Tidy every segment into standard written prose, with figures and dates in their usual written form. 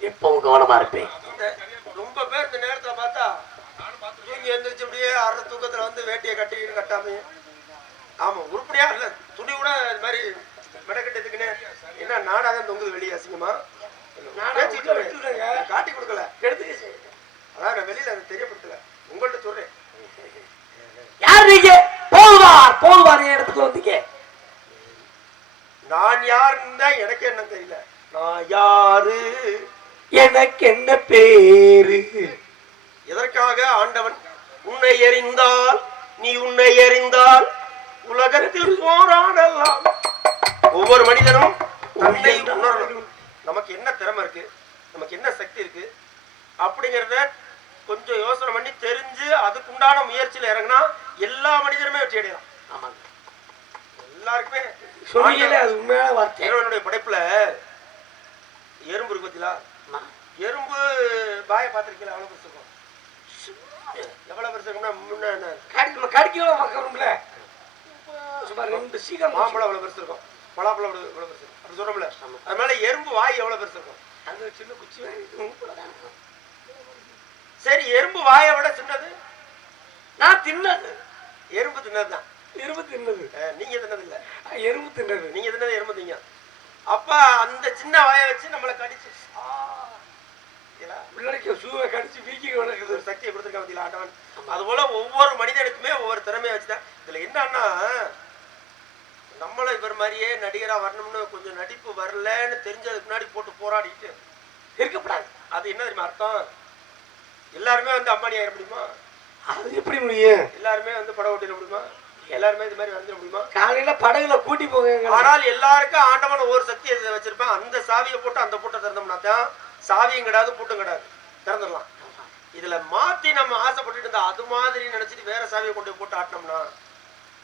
எப்பவும் கவனமா இருப்பேன். ரொம்ப பேர் இந்த நேரத்துல பார்த்தா தூங்கி எழுந்திரிச்சு அப்படியே அரை தூக்கத்துல வந்து வேட்டியை கட்டிக்கிட்டு கட்டாம. ஆமா உருப்படியா இல்ல துணி கூட இது மாதிரி மெடக்கட்டதுக்குன்னு என்ன நாடாதான் தொங்குது வெளியே அசிங்கமா காட்டி கொடுக்கல எடுத்து. அதான் நான் வெளியில அதை தெரியப்படுத்தல, உங்கள்ட்ட சொல்றேன். யார் நீங்க? போதுவார் இடத்துக்கு வந்தீங்க. நான் யாருன்னு தான் எனக்கு என்ன தெரியல. நான் யாரு, எனக்கு என்ன பேரு? எதற்காக ஆண்டவன் உன்னை எறிந்தால் நீ உன்னை எறிந்தால் உலகத்தில் போராடலாம். ஒவ்வொரு மனிதனும் தன்னை உணரணும். நமக்கு என்ன திறமை இருக்கு, நமக்கு என்ன சக்தி இருக்கு அப்படிங்கிறத கொஞ்சம் யோசனை பண்ணி தெரிஞ்சு அதுக்குண்டான முயற்சியில் இறங்கினா எல்லா மனிதருமே வெற்றி அடையலாம். ஆமாங்க, எல்லாருக்குமே அது உண்மையான வார்த்தை. இறைவனுடைய படைப்புல எறும்பு இருக்கு பார்த்தீங்களா? எறும்பு பாயை பார்த்திருக்கீங்களா? எவ்வளவு பெருசு இருக்கும்? எவ்வளவு பெருசு இருக்கும்னா கடிக்கலாம் பார்க்கணும்ல. சுமார் 2 சீக்கிரம். மாம்பழம் எவ்வளவு பெருசு இருக்கும், பலாப்பழம் எவ்வளவு பெருசு அப்படி சொல்றோம்ல. அதனால எறும்பு வாய் எவ்வளவு பெருசு இருக்கும்? அது சின்ன குச்சி. சரி, எறும்பு வாயை விட சின்னது. நான் தின்னது எறும்பு தின்னதுதான். எறும்பு தின்னது நீங்க தின்னது இல்ல, எறும்பு தின்னது. நீங்க தின்னது எறும்பு திங்க. அப்ப அந்த சின்ன வாயை வச்சு நம்மளை கடிச்சு சூவை கடிச்சு வீக்கி கிடக்குது. ஒரு சக்தியை கொடுத்துருக்க பார்த்தீங்களா ஆண்டவன்? அது போல ஒவ்வொரு மனிதனுக்குமே ஒவ்வொரு திறமையை வச்சுதான். இதுல என்னன்னா நம்மளும் இவர் மாதிரியே நடிகரா வரணும்னு கொஞ்சம் நடிப்பு வரலன்னு தெரிஞ்சதுக்கு முன்னாடி போட்டு போராடிட்டு இருக்கப்படாது. அது என்ன தெரியுமா அர்த்தம்? எல்லாருமே வந்து அம்பானி ஆயிட முடியுமா? அது எப்படி முடியும்? எல்லாருமே வந்து படம் ஓட்டிட முடியுமா? எல்லாருமே இது மாதிரி வந்துட முடியுமா? காலையில படகுல கூட்டி போங்க. ஆனால் எல்லாருக்கும் ஆண்டவன் ஒவ்வொரு சக்தியை வச்சிருப்பேன். அந்த சாவியை போட்டு அந்த பூட்டை திறந்தோம்னா தான் சாவியும் கிடையாது பூட்டும் கிடையாது, திறந்துடலாம். இதுல மாத்தி நம்ம ஆசைப்பட்டு இருந்தா அது மாதிரி நினைச்சிட்டு வேற சாவியை கொண்டு போட்டு ஆட்டினோம்னா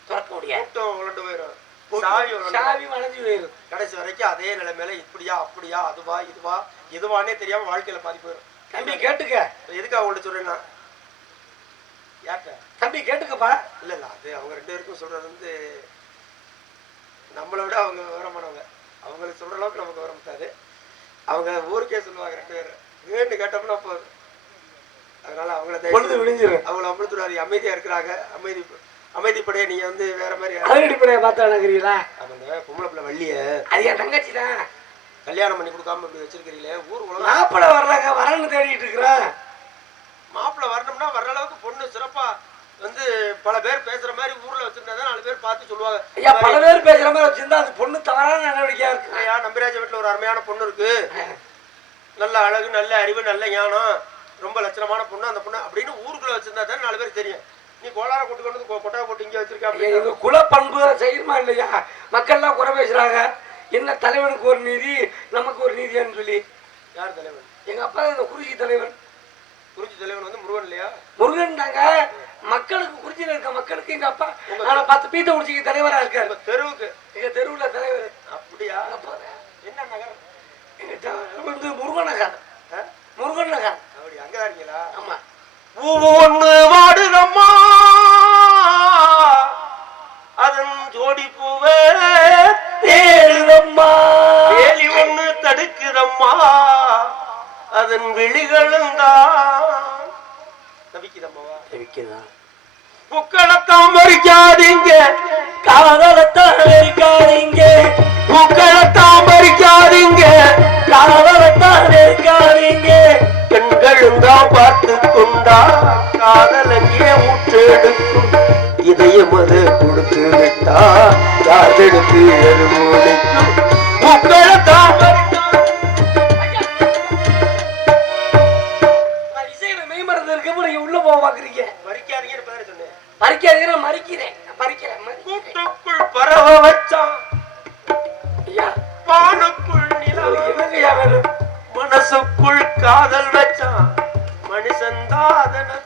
திறக்க முடியாது, பூட்டம் உழண்டு போயிடும், சாவி வளைஞ்சு போயிடும். கடைசி வரைக்கும் அதே நிலைமையில இப்படியா அப்படியா அதுவா இதுவா எதுவானே தெரியாம வாழ்க்கையில பாதி போயிடும். தம்பி கேட்டுக்க. எதுக்கு அவங்கள்ட்ட சொல்றேன்னா யார்கிட்ட? தம்பி கேட்டுக்கப்பா. இல்ல இல்ல, அது அவங்க 2 பேருக்கும் சொல்றது வந்து நம்மளை விட அவங்க விவரமானவங்க. அவங்களுக்கு சொல்ற அளவுக்கு நமக்கு விவரம் இருக்காது. அவங்க ஊருக்கே சொல்லுவாங்க 2 பேரும் வேண்டு கேட்டோம்னா போதும். அதனால அவங்கள விழிஞ்சிடும். அவங்கள அமிர்துராரி அமைதியா இருக்கிறாங்க. அமைதிப்படையா நீங்க வந்து வேற மாதிரி அமைதிப்படையா பார்த்தா அந்த பொம்பளை பிள்ளை வள்ளிய அது என் தங்கச்சி தான் கல்யாணம் பண்ணி கொடுக்காம இப்படி வச்சிருக்கிறீங்களே. ஊர் உலகம் மாப்பிள்ளை வரலாங்க, வரன்னு தேடிட்டு இருக்கிறேன். மாப்பிள்ளை வரணும்னா வர்ற அளவுக்கு பொண்ணு சிறப்பா வந்து பல பேர் பேசுற மாதிரி ஊர்ல வச்சிருந்தா 4 பேர் பார்த்து சொல்லுவாங்க. ஐயா, பல பேர் பேசுற மாதிரி வச்சிருந்தா அது பொண்ணு தவறான நடவடிக்கையா இருக்கு. ஐயா, நம்பிராஜ வீட்டுல ஒரு அருமையான பொண்ணு இருக்கு, நல்ல அழகு, நல்ல அறிவு, நல்ல ஞானம், ரொம்ப லட்சணமான பொண்ணு. அந்த பொண்ணு அப்படின்னு ஊருக்குள்ள வச்சிருந்தா தான் 4 பேர் தெரியும். நீ கோளார கொண்டு கொட்டாவை போட்டு இங்கே வச்சிருக்க. குல பண்பு செய்யுமா இல்லையா? மக்கள்லாம் குறை பேசுறாங்க. என்ன தலைவனுக்கு ஒரு நீதி நமக்கு ஒரு நீதியான்னு சொல்லி. யார் தலைவன்? எங்க அப்பா இந்த குறிச்சி தலைவன். குறிச்சி தலைவன் வந்து முருகன் இல்லையா? முருகன் தாங்க. மக்களுக்கு குறிச்சியில இருக்க மக்களுக்கு எங்க அப்பா 10 பீத்த குடிச்சிக்கு தலைவரா இருக்காரு. தெருவுக்கு எங்க தெருவுல தலைவர். அப்படியா? என்ன நகரம்? எங்க வந்து முருகன் நகர். முருகன் நகர். அப்படி அங்கதான் இருக்கீங்களா? ஆமா. ஒண்ணு வாடுதம்மா அதன் ஜோடி பூவே தேடுதம்மா, வேலி ஒண்ணு தடுக்குதம்மா அதன் விழிகளும் தான் தவிக்குதம்மாவா தவிக்குதான். புக்களத்தான் மறிக்காதீங்க, காதலத்தான் இருக்காதீங்க, புக்களத்தான் மறிக்காதீங்க, காதலத்தான் இருக்காதீங்க, கண்களும் தான் பார்த்து கொண்டா காதலங்கே முற்றெடுக்கும், இதயம் அது கொடுத்து விட்டா யாரெடுத்து எருமூலிக்கும். புக்களத்தான் இசையில மெய்மறந்து இருக்க நீங்க உள்ள போக பாக்குறீங்க. மறிக்காதீங்கன்னு பேர சொன்னேன். பறிக்காதீங்க, மறிக்கிறேன். பறிக்கிறேன். கூட்டுக்குள் பறவ வச்சான் பானுக்குள் நிலவு என்னங்கய்யா வேணும்? மனசுக்குள் காதல் வச்சான் மனுஷன்தான் அதனை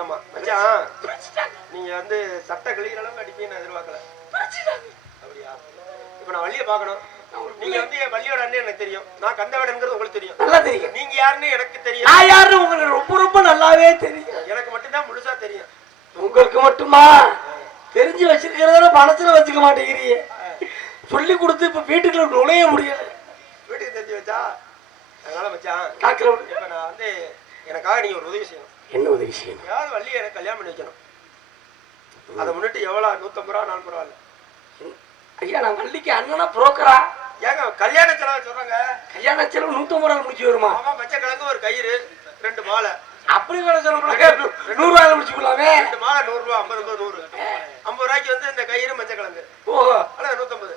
ஆமா மச்சான். நீங்க வந்து சட்ட கிளிகிற அளவுக்கு அடிப்பீங்கன்னு எதிர்பார்க்கல. அப்படியா? இப்ப நான் வள்ளியை பார்க்கணும். நீங்க வந்து என் வள்ளியோட அண்ணன் எனக்கு தெரியும், நான் கந்தவேடன்ங்கிறது உங்களுக்கு தெரியும். நல்லா தெரியும். நீங்க யாருன்னு எனக்கு தெரியும். நான் யாருன்னு உங்களுக்கு ரொம்ப ரொம்ப நல்லாவே தெரியும். எனக்கு மட்டும்தான் முழுசா தெரியும். உங்களுக்கு மட்டுமா தெரிஞ்சு வச்சிருக்கிறத மனசுல வச்சுக்க மாட்டேங்கிறீங்க. சொல்லி கொடுத்து இப்ப வீட்டுக்குள்ள நுழைய முடியல. வந்துருச்சா? அதனால மச்சான் காக்கிற இப்ப நான் வந்து எனக்காக நீங்க ஒரு உதவி செய்யணும். என்ன உதவி செய்யணும்? யாவது வள்ளி எனக்கு கல்யாணம் பண்ணி வைக்கணும். அதை முன்னிட்டு எவ்வளவு 150 ரூபா 400 ரூபா இல்ல. ஐயா நான் வள்ளிக்கு அண்ணனா புரோக்கரா? ஏங்க கல்யாண செலவு சொல்றாங்க. கல்யாண செலவு 150 ரூபா முடிச்சு வருமா? ஆமா, பச்சை கிழங்கு ஒரு கயிறு 2 மாலை. அப்படி வேலை சொல்ல 100 ரூபாய் முடிச்சுக்கலாமே. 2 மாலை 100 ரூபா 50 100 50 ரூபாய்க்கு வந்து இந்த கயிறு மஞ்சள் கிழங்கு. ஓஹோ, அட 150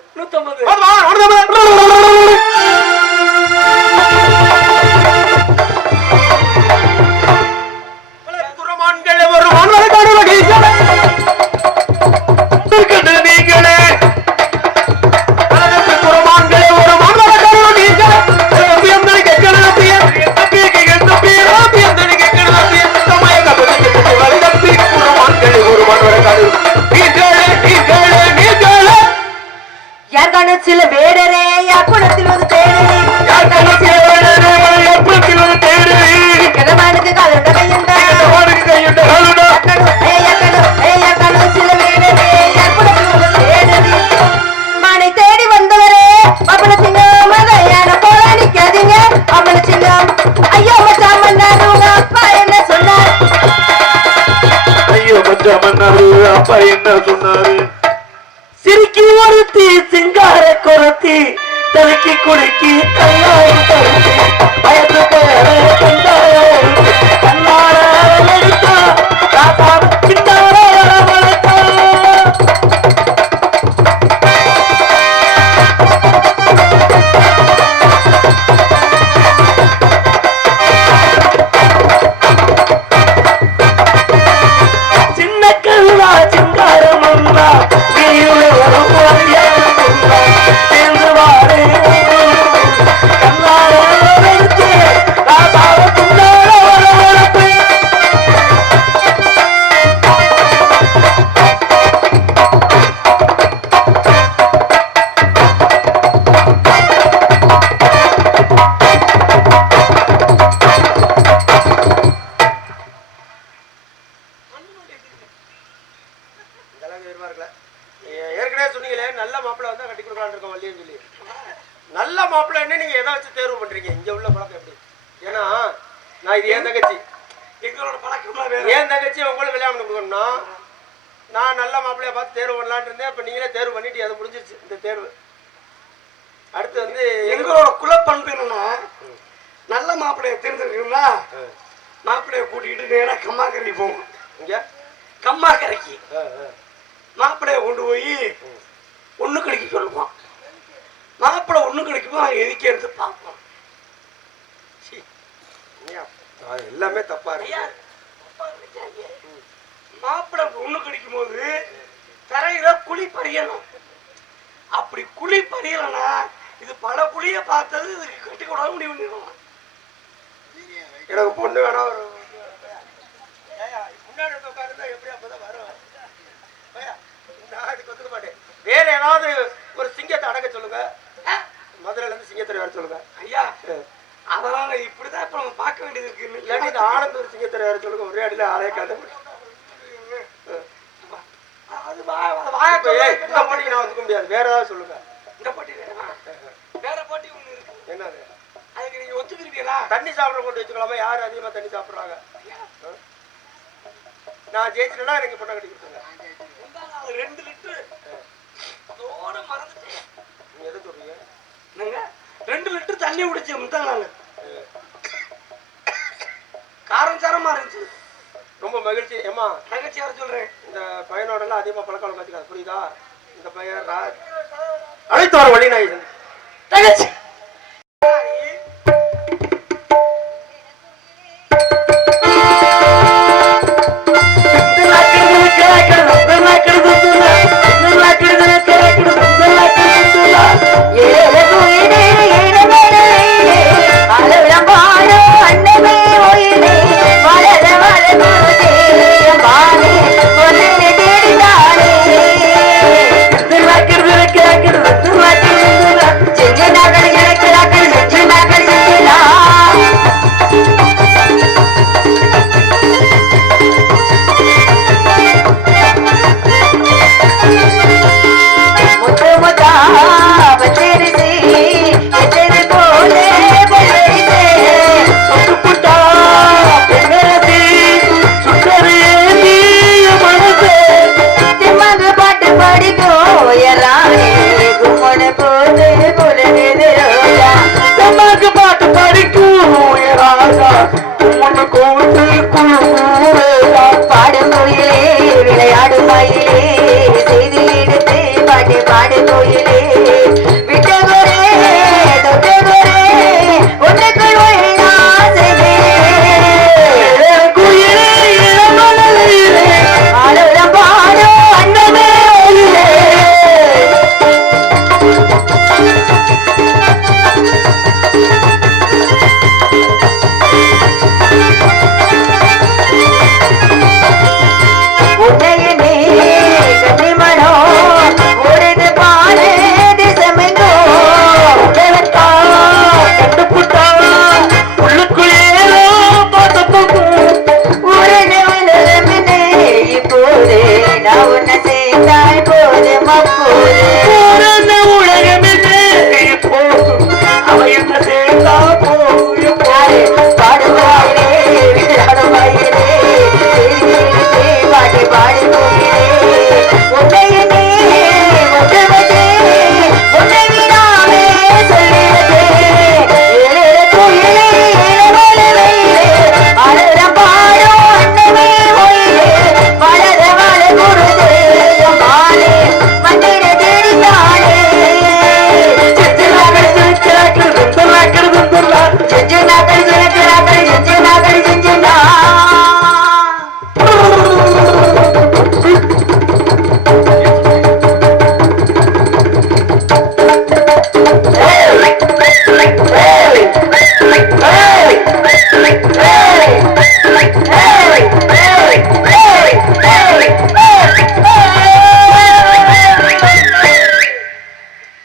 குரமான்கள் ஒரு மான்வரை காடுவீங்களே நீங்களே குரமான்கள் ஒரு மான்வரை காடுவீங்களே எந்தனை கேட்கணும் சில வேடரே குளத்தில் ஒரு தேடரே கிழமானுக்கு காலோட கையுண்ட சில வேடரே குளத்தில் ஒரு தேடரே மனை தேடி வந்தவரே அவள சிங்கம் மதையான போல நிக்காதீங்க அவள சிங்கம் ஐயோ மச்சான் மன்னாரு அப்பா என்ன சொன்னார் ஐயோ மச்சான் மன்னாரு அப்பா என்ன சொன்னாரு சிரிக்கி ஒருத்தி சிங்கார கொரத்தி தலுக்கி குலுக்கி கையாய் தருத்தி பயத்து பேர கண்ணார எடுத்தா ராசாவை சின்னார வளர்த்தா. சின்ன கருவா சிங்காரம் வந்தா ஏற்கனவே சொன்னீங்களே நல்ல மாப்பிள்ளை வந்தா கட்டி கொடுக்கலான்னு இருக்கோம் வள்ளின்னு சொல்லி. நல்ல மாப்பிள்ளை என்ன நீங்க எதை வச்சு தேர்வு பண்றீங்க? இங்க உள்ள பழக்கம் எப்படி? ஏன்னா நான் இது என் தங்கச்சி, எங்களோட பழக்கம்லாம் வேற. என் தங்கச்சி உங்களுக்கு கல்யாணம் பண்ணி கொடுக்கணும்னா நான் நல்ல மாப்பிள்ளைய பார்த்து தேர்வு பண்ணலான்னு இருந்தேன். இப்ப நீங்களே தேர்வு பண்ணிட்டு அது முடிஞ்சிருச்சு இந்த தேர்வு. அடுத்து வந்து எங்களோட குலப்பண்பு என்னன்னா, நல்ல மாப்பிள்ளைய தேர்ந்தெடுக்கணும்னா மாப்பிள்ளைய கூட்டிக்கிட்டு நேரா கம்மாக்கரைக்கு போவோம். இங்க கம்மாக்கரைக்கு மாப்பிள்ளைய கொண்டு போய் ஒண்ணு கடைக்கு சொல்லுவோம். மாப்பிள்ளை ஒண்ணு கிடைக்குமோ எதுக்கே எடுத்து பார்ப்போம். எல்லாமே தப்பா இருக்கு. மாப்பிள்ளை ஒண்ணு கிடைக்கும் போது தரையில குழி பறியணும். அப்படி குழி பறியலன்னா இது பல குழிய பார்த்தது இதுக்கு கட்டி கூட முடிவு பண்ணிடலாம். எனக்கு பொண்ணு வேணா முன்னாடி உட்கார்ந்தா எப்படி அப்பதான் வரும். நான் அதுக்கு ஒத்துக்க மாட்டேன். வேற ஏதாவது ஒரு சிங்கத்தை அடக்க சொல்லுங்க. மதுரையில இருந்து சிங்கத்தை வேற சொல்லுங்க. ஐயா அதனால இப்படிதான் இப்ப நம்ம பார்க்க வேண்டியது இருக்கு. இல்லாட்டி இந்த ஆனந்தூர் சிங்கத்தை வேற சொல்லுங்க. ஒரே அடியில ஆளைய கதை அது இந்த போட்டிக்கு நான் ஒத்துக்க முடியாது. வேற ஏதாவது சொல்லுங்க. இந்த போட்டி வேற போட்டி ஒண்ணு இருக்கு. என்னது? அதுக்கு நீங்க ஒத்துக்கிறீங்களா? தண்ணி சாப்பிட போட்டு வச்சுக்கலாமா? யாரு அதிகமா தண்ணி சாப்பிடுறாங்க? நான் ஜெயிச்சிட்டேன்னா எனக்கு பொண்ணை கட்டி கொடுத்துங்க. 2 லிட்டர் அதோட மறந்துட்டேன். நீங்க எதை சொல்றீங்க? என்னங்க 2 லிட்டர் தண்ணி குடிச்சேன் முந்தா நாள். காரம் சாரமா இருந்துச்சு. ரொம்ப மகிழ்ச்சி. ஏமா தங்கச்சி யார சொல்றேன், இந்த பையனோட எல்லாம் அதிகமா பழக்கம் வச்சுக்காது, புரியுதா? இந்த பையன் அழைத்து வர வழி நாய் தங்கச்சி Jai Jai Nagari போது குலகுது ரோஜா அம்மாக்கு பாட்டு படிக்கும் ராஜா உம்மன்னு கோவிட்டு குழுதா பாடும் கோயிலே விளையாடும் மயிலே செய்தி எடுத்து பாட்டு பாடு கோயிலே விட்டகுரே தொட்டகுரே ஒன்றுக்குள் ஒழினா குயிலே இளமலையிலே ஆளுடம் பாடும் அன்னமே ஒளியே உன்னையனே கன்னிமனோ உடைந்து பாரு திசமெங்கோ கேட்டா கண்டுபிட்டா உள்ளுக்குள்ளேயோ பாட்டு போகும் உடனே வளரமனே இப்போது நான் உன்னை சேர்ந்தால் போதும் அப்போது பூரண உலகமே போகும் அவ என்ன சேர்ந்தா போகும் பாடும் வாயிலே விளையாடும் வாயிலே பாட்டு பாடு கோயிலே உன்னையனே ஒன்றுவதே உன்னை விடாமே சொல்லுவதே ஏழு கோயிலே இளமலையிலே அழகம் பாடும் அன்னமே ஒயிலே வளர வள குருதே மாலே மண்ணிட தேடித்தானே செஞ்சுனாக்கள் ஜனக்கிறாக்கள் செஞ்சுனாக்கள் செஞ்சுனா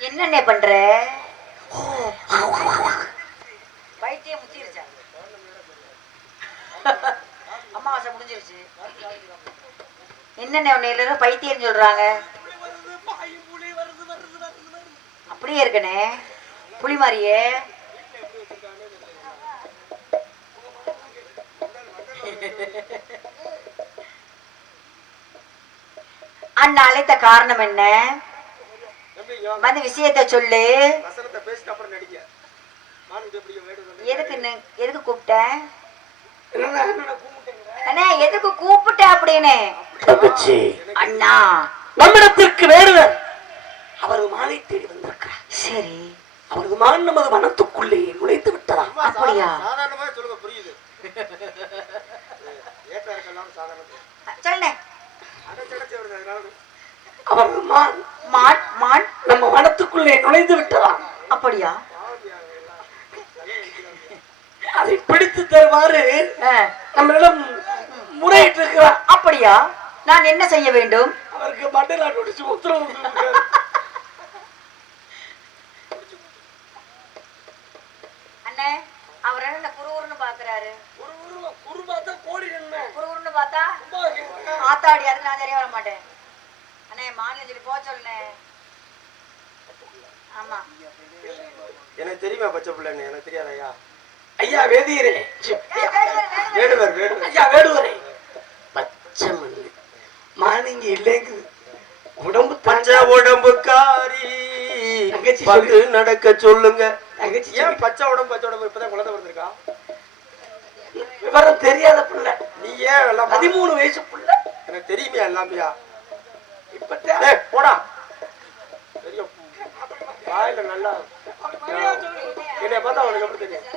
என்னென்ன பண்ற பைத்தியம் முத்திருச்சா அமாவாசை முடிஞ்சிருச்சு என்னென்ன உன்னை எல்லாரும் பைத்தியம் சொல்றாங்க அப்படியே இருக்கனே புலி மாதிரியே அண்ணா அழைத்த காரணம் என்ன வந்து விஷயத்தை சொல்லு வசனத்தை பேசிட்டு அப்புறம் நடிக்க எதுக்கு கூப்பிட்டேன் அண்ணா எதுக்கு கூப்பிட்ட அப்படின்னு தங்கச்சி அண்ணா நம்மிடத்திற்கு வேடுவர் அவரது மாலை தேடி வந்திருக்கிறார் சரி அவரது மான் நமது மனத்துக்குள்ளே நுழைத்து விட்டதாம் அப்படியா சாதாரணமா சொல்லுங்க புரியுது ஏற்றா இருக்கலாம் சாதாரண சொல்லுங்க அவரது மான் மான் மான் நம்ம மனத்துக்குள்ளே நுழைந்து விட்டதாம் அப்படியா அதை பிடித்து தருமாறு நம்மளிடம் முறையிட்டு இருக்கிறார் அப்படியா நான் என்ன செய்ய வேண்டும் அவருக்கு மண்டலா நோடிச்சு உத்தரவு கொடுத்திருக்கிறார். அண்ணே அவர் என்ன குருன்னு பாக்குறாரு குரு பார்த்தா கோடி என்ன குருன்னு பார்த்தா ஆத்தாடி அது நான் சரியா வர மாட்டேன் அண்ணே மாநிலம் சொல்லி போக சொல்லுண்ணே ஆமா எனக்கு தெரியுமா பச்சை பிள்ளைன்னு எனக்கு தெரியாதயா ஐயா வேதியரே வேடுவர் வேடுவர் ஐயா வேடுவரே பச்சை மண்ணு மானிங்க இல்லைங்குது உடம்பு பச்சை உடம்புக்காரி தங்கச்சி வந்து நடக்க சொல்லுங்க தங்கச்சி ஏன் பச்சை உடம்பு இப்பதான் குழந்தை பிறந்திருக்கா விவரம் தெரியாத பிள்ளை நீ ஏன் எல்லாம் 13 வயசு பிள்ளை எனக்கு தெரியுமியா எல்லாமியா இப்ப போடா பெரிய வாயில நல்லா என்னைய பார்த்தா அவனுக்கு எப்படி தெரியும்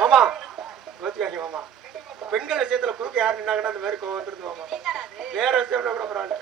மாமா கோச்சிக்காங்க மாமா பெண்கள் விஷயத்துல குறுக்க யார் நின்னாங்கன்னா அந்த மாதிரி கோவம் வந்துருந்து மாமா வேற விஷயம் கூட பரவாயில்ல